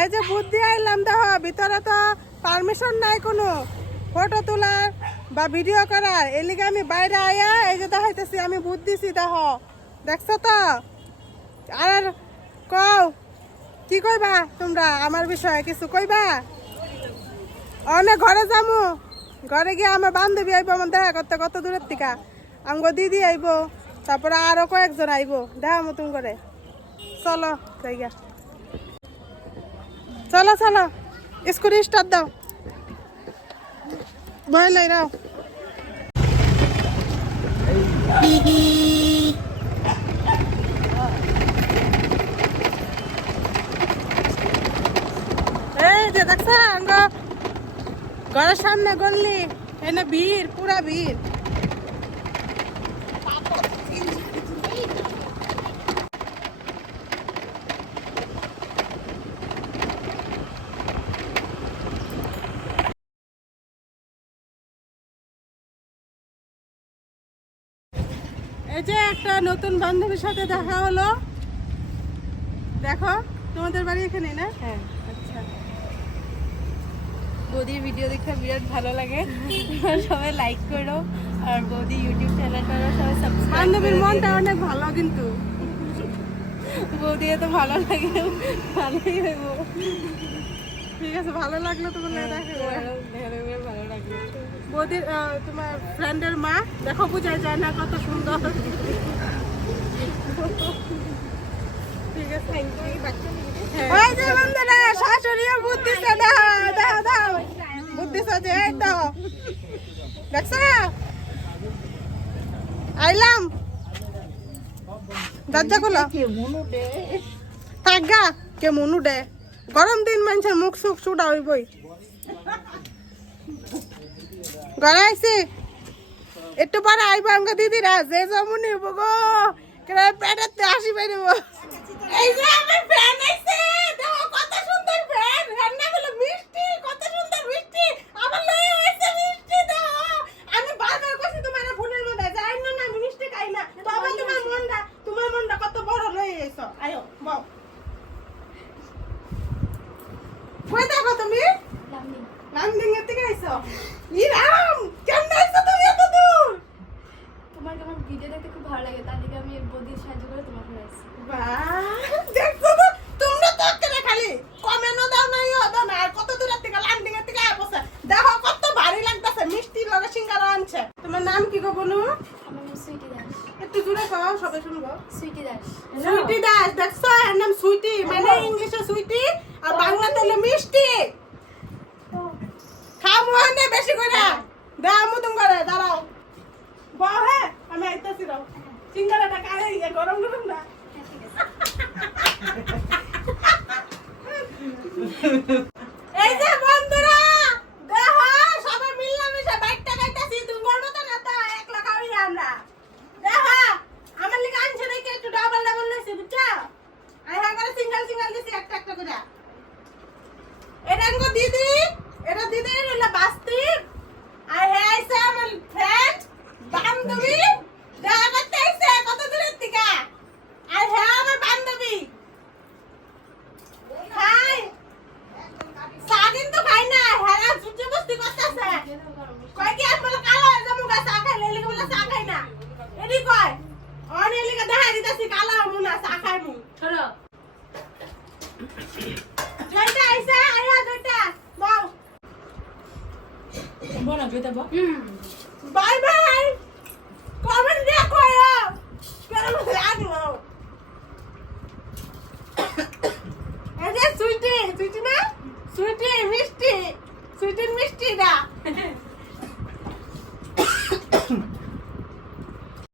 এই যে বুদ্ধি আইলাম দেখো, ভিতরে তো পারমিশন নাই কোনো ফটো তোলার বা ভিডিও করার। এর লিগে আমি বাইরে আয়া এই যে দেখাইতেছি আমি বুদ্ধিছি দেখো, দেখছো তো? আর কও কি কইবা তোমরা আমার বিষয়ে কিছু কইবা? অনেক ঘরে যামু, ঘরে গিয়ে আমার বান্ধবী আইব আমার দেখা করতে কত দূরের থেকে, আমগো দিদি আইব, তারপরে আরো কয়েকজন আইব দেখা মতন করে। চলো জায়গা, চলো চলো স্কুটি স্টার্ট দাও, ভয় নাই রাও। এই যে দেখছ ঘরের সামনে গনলি এনে ভিড়, পুরা ভিড়। এই যে একটা নতুন বান্ধবীর সাথে দেখা হলো, দেখো তোমাদের বাড়ি এখানে না? হ্যাঁ, আচ্ছা, বৌদির ভিডিও দেখতে বিরাট ভালো লাগে। সবাই লাইক করো আর বৌদি ইউটিউব চ্যানেলটারও সবাই সাবস্ক্রাইব। বান্ধবীর মনটা অনেক ভালো কিন্তু। বৌদি এত ভালো লাগে, ভালোই হইব। ঠিক আছে, ভালো লাগলো তোমার দেখা করে। ভালো লাগলো। বৌদির তোমার ফ্রেন্ডের মা দেখো, বোঝাই যায় না কত সুন্দর। ঠিক আছে, থ্যাংক ইউ। ওই যে বন্ধুরা শাশুড়িও বুদ্ধি দিছে, দাও দাও দাও বুদ্ধি দিছে, এই তো দেখছো আইলাম। দরজা খোলো, থাকগা কে মনু দে, গরম দিন মানুষের মুখ সুখ চুড়া হইবই। ঘরে আইসি একটু পরে আইব আমাকে দিদিরা, যে জমুনি হইব গো পেটেতে আসি বেরিব। এই যে আমার ফ্যান আইছে, দেখো কত সুন্দর ফ্যান, রান্না গুলো মিষ্টি, কত সুন্দর মিষ্টি, আমার লয়ে হইছে মিষ্টি। দেখো আমি বারবার কইছি তোমার ফোনের মধ্যে যাই না, আমি মিষ্টি খাই না, তবে তোমার মনটা কত বড় লয়ে আইছো। আয়ো বাও, কই দেখো তুমি লামডিং এর থেকে আইছো? ই রাম, কেমন আইছো তুমি এত দূর? তোমার কেমন ভিডিও দেখতে খুব ভালো লাগে, তার দিকে আমি বৌদির সাহায্য করে তোমাকে আসছি। বাহ, দেখছো তো তোমরা তো করে খালি কমেন্ট দাও না, ইও দাও না, আর কত দূর থেকে লামডিং এর থেকে আইছে, দেখো কত ভারী লাগতাছে, মিষ্টি লগে সিঙ্গারা আনছে। তোমার নাম কি গো বনু? আমার নাম সুইটি দাস। একটু জোরে কও, সবাই শুনবো। সুইটি দাস। সুইটি দাস, দেখছো এর নাম সুইটি, মানে ইংলিশে সুইটি আর বাংলাতে হলো মিষ্টি। খাও মোহনে বেশি করে দাও মুতুম করে, দাঁড়াও বাহ, হ্যাঁ আমি আইতাছি, দাও সিঙ্গারাটা কারে গরম গরম না। এই যে বন্ধুরা দেখো সবাই মিলেমিশে বাইকটা খাইতাছি, তোমার মতো না তো একলা খাই আমরা। দেখো আমার লিগে আনছে দেখে একটু ডাবল ডাবল লইছি, বুঝছো? আই হ্যাঁ করে সিঙ্গেল সিঙ্গেল দিছি একটা একটা করে। এটা আনগো দিদি, এটা দিদি হলো বাস্তি, আর হ্যাঁ আইছে আমার ফ্রেন্ড বান্ধবী, দেখা করতে আইছে কত দূরের থেকে, আর হ্যাঁ আমার বান্ধবী খাই চা কিন্তু খাই না, হ্যাঁ জুজু বস্তি করতেছে, কয় কি আর বলে কালো হয়ে যাবো গা চা খাইলে, এলিকে বলে চা খাই না, এডি কয় অনে এলিকে দেখা দিতেছি কালো হমু না, চা খাই মু। চলো জয়টা আইছে, আইয়া জয়টা বাও, বলো জয়টা বল। Bye bye.